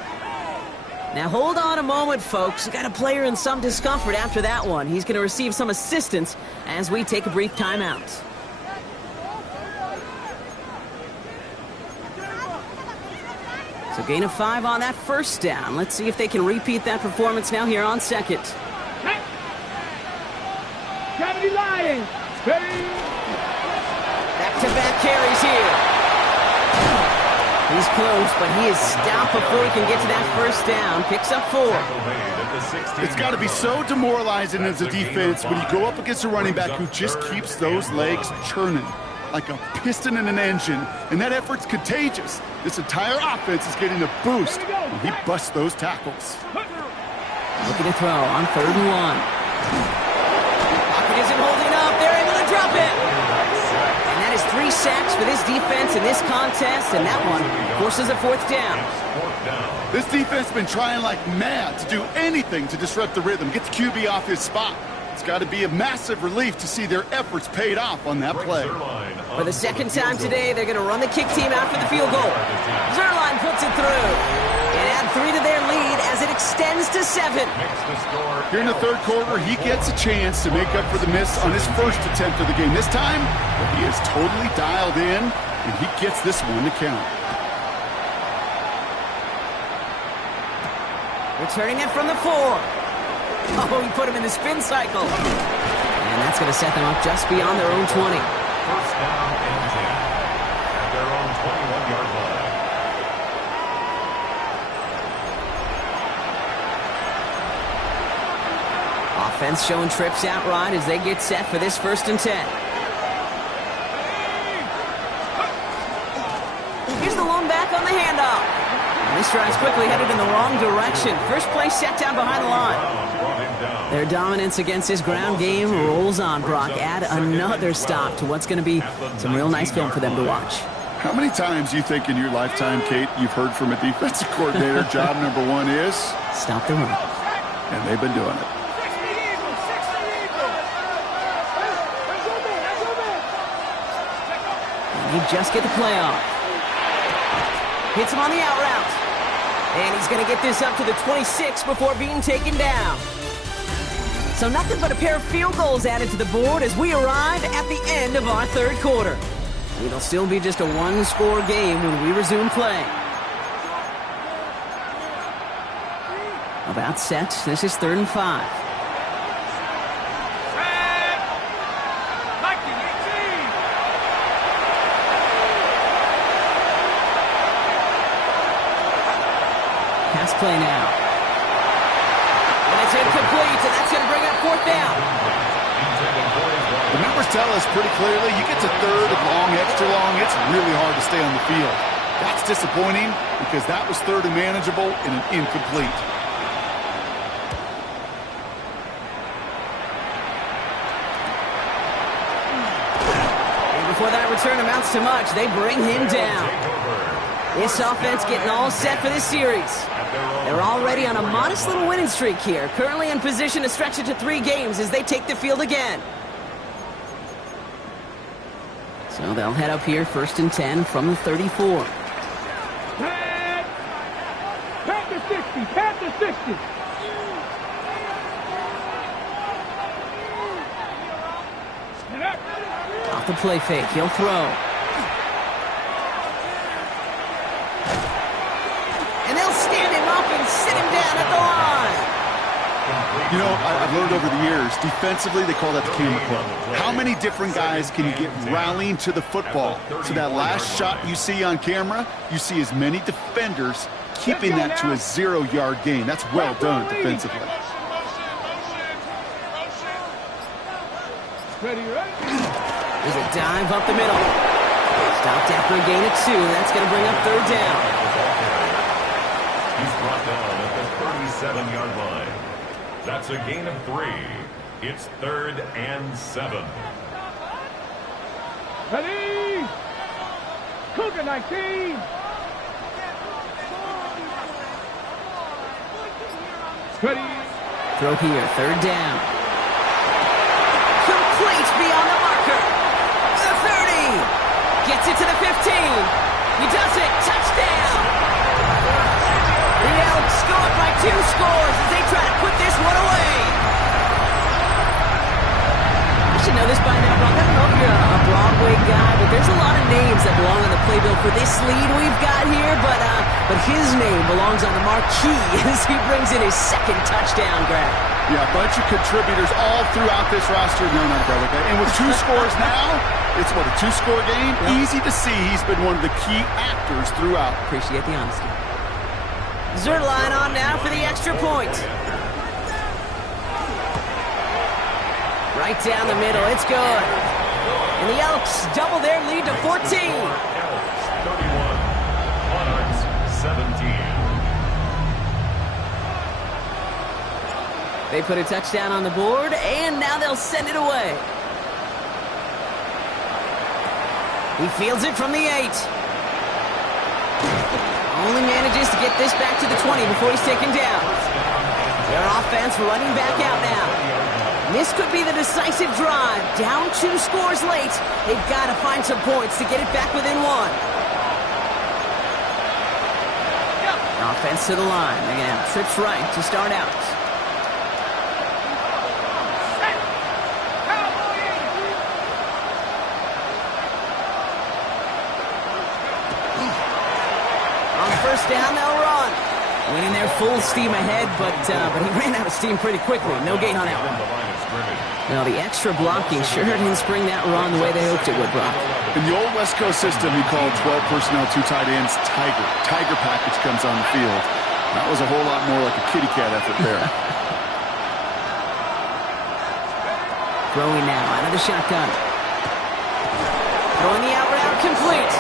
Now hold on a moment, folks. We've got a player in some discomfort after that one. He's going to receive some assistance as we take a brief timeout. So gain of 5 on that 1st down. Let's see if they can repeat that performance now here on 2nd. Gravity Lions. Back-to-back carries here. He's close, but he is stopped before he can get to that 1st down. Picks up 4. It's got to be so demoralizing as a defense when you go up against a running back who just keeps those legs churning like a piston in an engine, and that effort's contagious. This entire offense is getting a boost when he busts those tackles. Looking to throw on 3rd and 1. Pocket isn't holding up. They're able to drop it. And that is 3 sacks for this defense in this contest, and that one forces a 4th down. This defense has been trying like mad to do anything to disrupt the rhythm, get the QB off his spot. It's got to be a massive relief to see their efforts paid off on that play. For the 2nd time today, they're going to run the kick team out for the field goal. Zerline puts it through. And add 3 to their lead as it extends to 7. Here in the 3rd quarter, he gets a chance to make up for the miss on his 1st attempt of the game. This time, he is totally dialed in, and he gets this one to count. Returning it from the 4. Oh, he put him in the spin cycle. And that's going to set them up just beyond their own 20. 1st down Offense showing trips out right as they get set for this 1st and 10. Here's the lone back on the handoff. And this drive's quickly headed in the wrong direction. First play set down behind the line. Their dominance against this ground game rolls on, Brock. Add another stop to what's going to be some real nice film for them to watch. How many times you think in your lifetime, Kate, you've heard from a defensive coordinator, job number 1 is? Stop the run. And they've been doing it. And he just get the play off. Hits him on the out route. And he's going to get this up to the 26 before being taken down. So nothing but a pair of field goals added to the board as we arrive at the end of our 3rd quarter. It'll still be just a 1-score game when we resume play. About set. This is 3rd and 5. Pass play now. And it's incomplete, and that's going to bring up 4th down. The numbers tell us pretty clearly, you get to 3rd and long, extra long, it's really hard to stay on the field. That's disappointing because that was 3rd and manageable and an incomplete. And before that return amounts to much, they bring him down. This offense getting all set for this series. They're already on a modest little winning streak here, currently in position to stretch it to 3 games as they take the field again. So they'll head up here 1st and 10 from the 34. Pat the 60, pat the 60. Off the play fake, he'll throw. And they'll stand him up and sit him down at the line. You know, I've learned over the years, defensively, they call that the camera club. How many different guys can you get rallying to the football? So that last shot you see on camera, you see as many defenders keeping that to a 0-yard gain. That's well done defensively. There's a dive up the middle. Stopped after a gain of 2, and that's going to bring up 3rd down. He's brought down at the 37-yard line. That's a gain of 3. It's 3rd and 7. Ready? Cougar 19. Ready? Throw here, 3rd down. Complete beyond the marker. The 30. Gets it to the 15. He does it. Touchdown. The Elks go up by 2 scores as they try to put this one away. You should know this by now, Brock. I don't know if you're a Broadway guy, but there's a lot of names that belong on the playbill for this lead we've got here, but his name belongs on the marquee as he brings in his 2nd touchdown grab. Yeah, a bunch of contributors all throughout this roster. No, not Broadway guy. And with 2 scores now, it's what, a 2-score game? Yep. Easy to see he's been one of the key actors throughout. Appreciate the honesty. Zerline on now for the extra point. Right down the middle, it's good. And the Elks double their lead to 14. Elks 31, Monarchs 17. They put a touchdown on the board, and now they'll send it away. He fields it from the 8. Only manages to get this back to the 20 before he's taken down. Their offense running back out now. This could be the decisive drive. Down 2 scores late. They've got to find some points to get it back within 1. Offense to the line. Again, trips right to start out. First down, they'll run. Winning there full steam ahead, but he ran out of steam pretty quickly. No gain on that one. Now, the extra blocking sure didn't spring that run the way they hoped it would, Brock. In the old West Coast system, you call 12 personnel, 2 tight ends, Tiger. Tiger package comes on the field. That was a whole lot more like a kitty cat effort there. Throwing now out of the shotgun. Throwing the out route complete.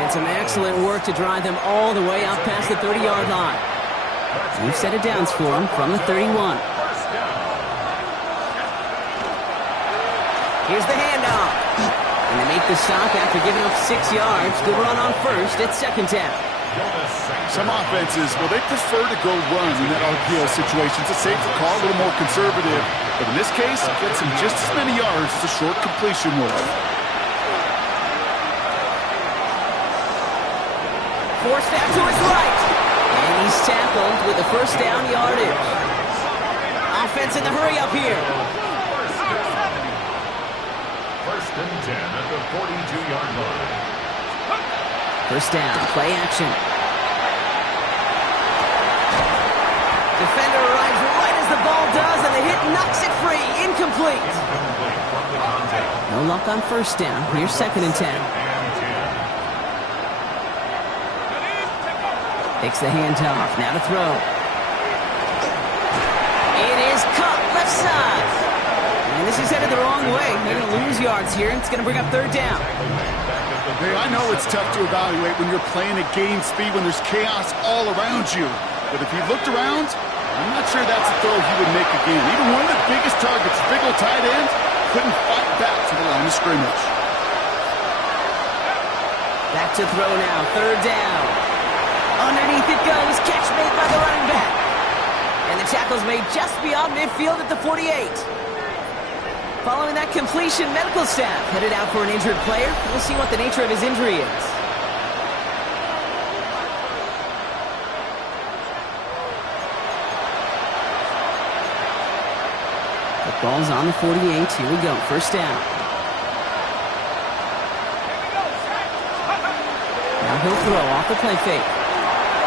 And some excellent work to drive them all the way up past the 30-yard line. New set of downs for him from the 31. Here's the handoff. And they make the stop after giving up 6 yards. Good run on first at second down. Some offenses, well, they prefer to go run in that RPO situation. It's a safer call, a little more conservative. But in this case, it gets him just as many yards as a short completion would. Forced out to his right. And he's tackled with a first down yardage. Offense in the hurry up here. First and 10 at the 42-yard line. First down, play action. Defender arrives right as the ball does, and the hit knocks it free. Incomplete. No luck on first down. Here's second and 10. Takes the handoff. Now to throw. It is caught left side. And this is headed the wrong way. They're going to lose yards here, and it's going to bring up third down. Hey, I know it's tough to evaluate when you're playing at game speed when there's chaos all around you. But if he looked around, I'm not sure that's a throw he would make again. Even one of the biggest targets, big old tight end, couldn't fight back to the line of scrimmage. Back to throw now. Third down. Underneath it goes. Catch made by the running back. And the tackle's made just beyond midfield at the 48. Following that completion, medical staff headed out for an injured player. We'll see what the nature of his injury is. The ball's on the 48. Here we go. First down. Now he'll throw off the play fake.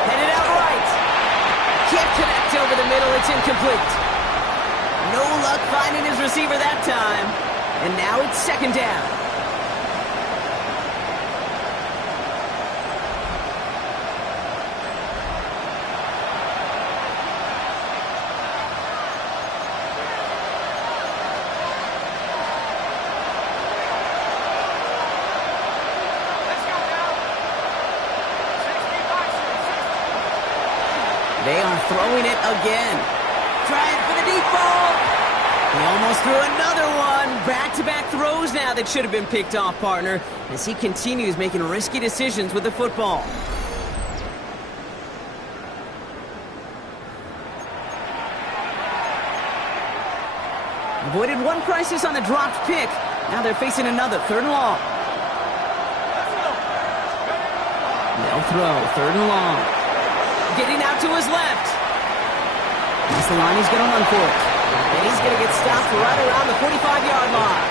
Headed out right. Can't connect over the middle. It's incomplete. No luck finding his receiver that time. And now it's second down. They are throwing it again. Trying for the deep ball. He almost threw another one. Back-to-back throws now that should have been picked off, partner, as he continues making risky decisions with the football. Avoided one crisis on the dropped pick. Now they're facing another. Third and long. They'll throw. Third and long. Getting out to his left. That's the line. He's going to run for it. And he's going to get stopped right around the 45-yard line.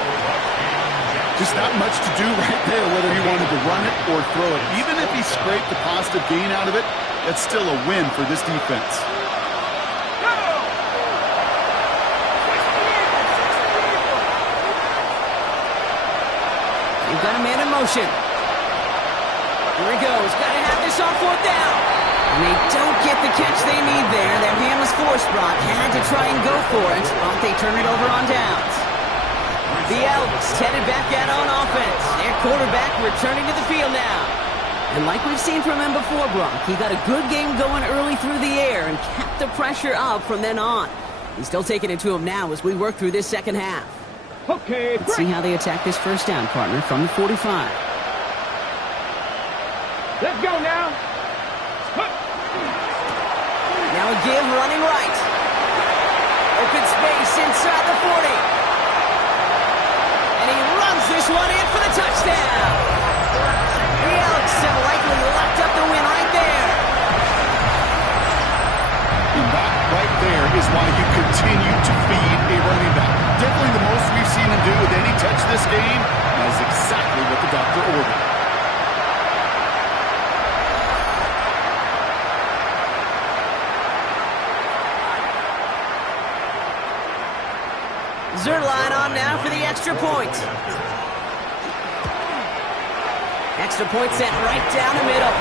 Just not much to do right there, whether he wanted to run it or throw it. Even if he scraped the positive gain out of it, that's still a win for this defense. You've got a man in motion. Here he goes. Got to have this on fourth down. And they don't get the catch they need there. Their hand was forced, Brock. Had to try and go for it, but they turn it over on downs. The Elks headed back out on offense. Their quarterback returning to the field now. And like we've seen from him before, Brock, he got a good game going early through the air and kept the pressure up from then on. He's still taking it to him now as we work through this second half. Okay, Let's see how they attack this first down, partner, from the 45. Let's go now. Now a give running right. Open space inside the 40. And he runs this one in for the touchdown. The Elks have likely locked up the win right there. And that right there is why you continue to feed a running back. Definitely the most we've seen him do with any touch this game. And that's exactly what the doctor ordered. Zerline on now for the extra point. Extra point set right down the middle.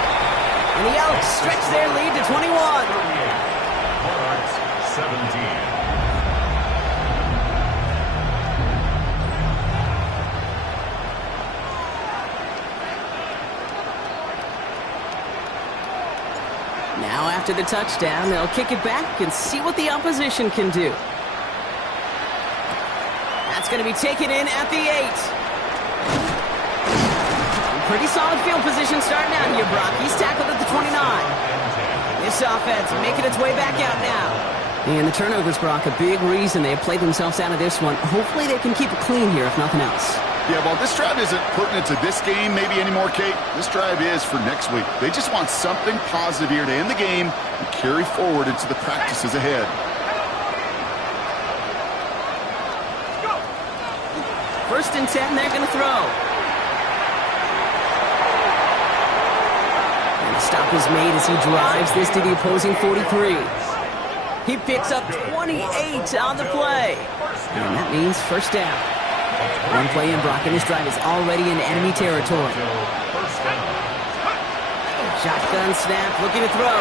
And the Elks stretch their lead to 21. 17. Now after the touchdown, they'll kick it back and see what the opposition can do. That's going to be taken in at the 8. Pretty solid field position starting out here, Brock. He's tackled at the 29. This offense making its way back out now. And the turnovers, Brock, a big reason they have played themselves out of this one. Hopefully they can keep it clean here, if nothing else. Yeah, well, this drive isn't pertinent to this game maybe anymore, Kate. This drive is for next week. They just want something positive here to end the game and carry forward into the practices ahead. First and 10, they're going to throw. And the stop is made as he drives this to the opposing 43. He picks up 28 on the play. And that means first down. One play in, Brock, and this drive is already in enemy territory. Shotgun snap, looking to throw.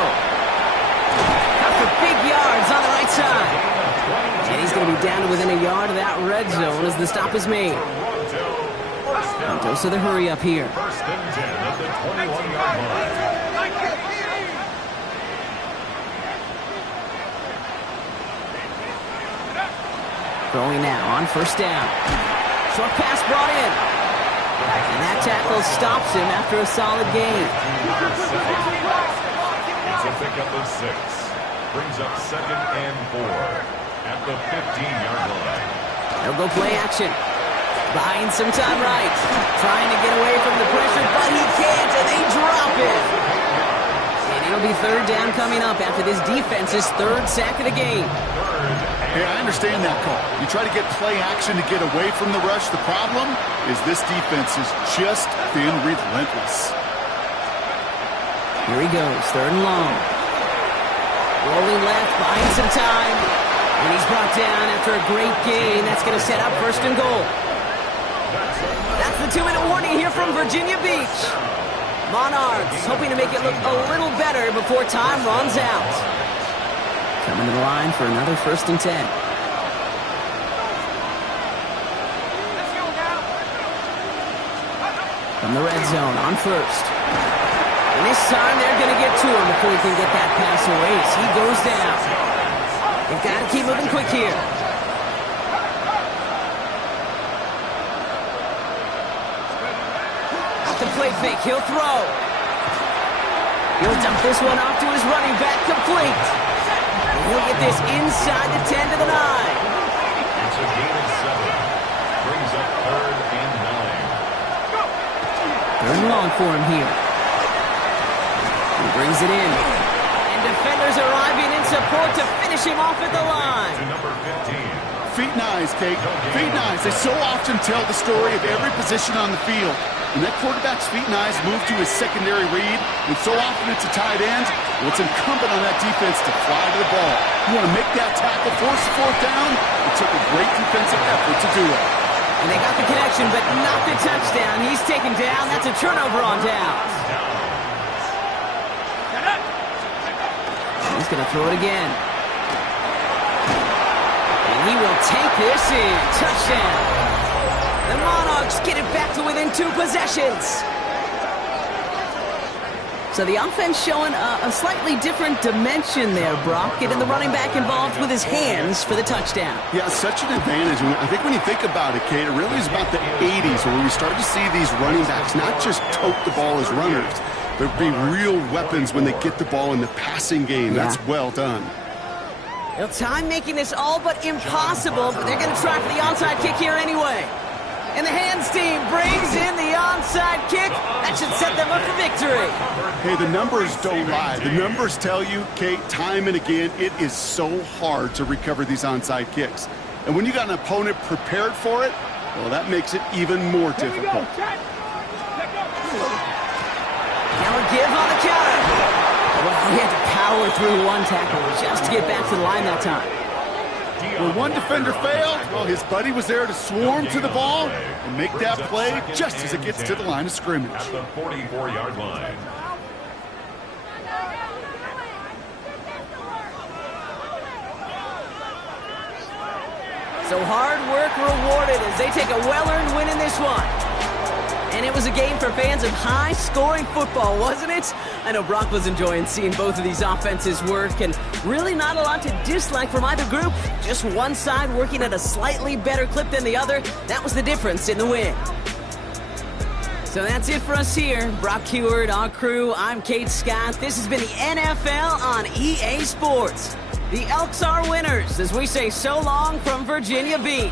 Got for big yards on the right side. And he's going to be down to within a yard of that red zone as the stop is made. And dose of the hurry up here. First and 10 at the 21-yard line. Throwing now on first down. Short pass brought in. And that tackle stops him after a solid gain. It's a pickup of 6. Brings up 2nd and 4 at the 15-yard line. They'll go play action. Buying some time right. Trying to get away from the pressure, but he can't, and they drop it. And it'll be third down coming up after this defense's third sack of the game. Hey, I understand that call. You try to get play action to get away from the rush. The problem is this defense has just been relentless. Here he goes, third and long. Rolling left, buying some time. And he's brought down after a great gain. That's going to set up first and goal. That's the 2-minute warning here from Virginia Beach. Monarchs hoping to make it look a little better before time runs out. Coming to the line for another first and 10. From the red zone on first. And this time they're going to get to him before he can get that pass away as he goes down. They've got to keep moving quick here. Off the play fake, he'll throw. He'll dump this one off to his running back, complete. He'll get this inside the 10 to the 9. It's a gain of 7. Brings up 3rd and 9. Third and long for him here. He brings it in. And defenders arriving in support to finish him off at the line. To number 15. Feet and eyes, Kate. Feet and eyes. They so often tell the story of every position on the field. When that quarterback's feet and eyes move to his secondary read, and so often it's a tight end, well, it's incumbent on that defense to fly to the ball. You want to make that tackle, force the fourth down? It took a great defensive effort to do it. And they got the connection, but not the touchdown. He's taken down. That's a turnover on downs. He's going to throw it again. And he will take this in. Touchdown. The Monarchs get it back to within 2 possessions. So the offense showing a slightly different dimension there, Brock. Getting the running back involved with his hands for the touchdown. Yeah, such an advantage. I think when you think about it, Kate, it really is about the 80s where we start to see these running backs not just tote the ball as runners, but be real weapons when they get the ball in the passing game. Yeah. That's well done. Well, time making this all but impossible, but they're going to try for the onside kick here anyway. And the hands team brings in the onside kick. That should set them up for victory. Hey, the numbers don't lie. The numbers tell you, Kate, time and again, it is so hard to recover these onside kicks. And when you got an opponent prepared for it, well, that makes it even more difficult. Now a give on the counter. Well, he had to power through one tackle just to get back to the line that time. When one defender failed, well, his buddy was there to swarm to the ball and make that play just as it gets to the line of scrimmage. At the 44-yard line. So hard work rewarded as they take a well-earned win in this one. And it was a game for fans of high-scoring football, wasn't it? I know Brock was enjoying seeing both of these offenses work, and really not a lot to dislike from either group. Just one side working at a slightly better clip than the other. That was the difference in the win. So that's it for us here. Brock Heward, our crew, I'm Kate Scott. This has been the NFL on EA Sports. The Elks are winners as we say so long from Virginia Beach.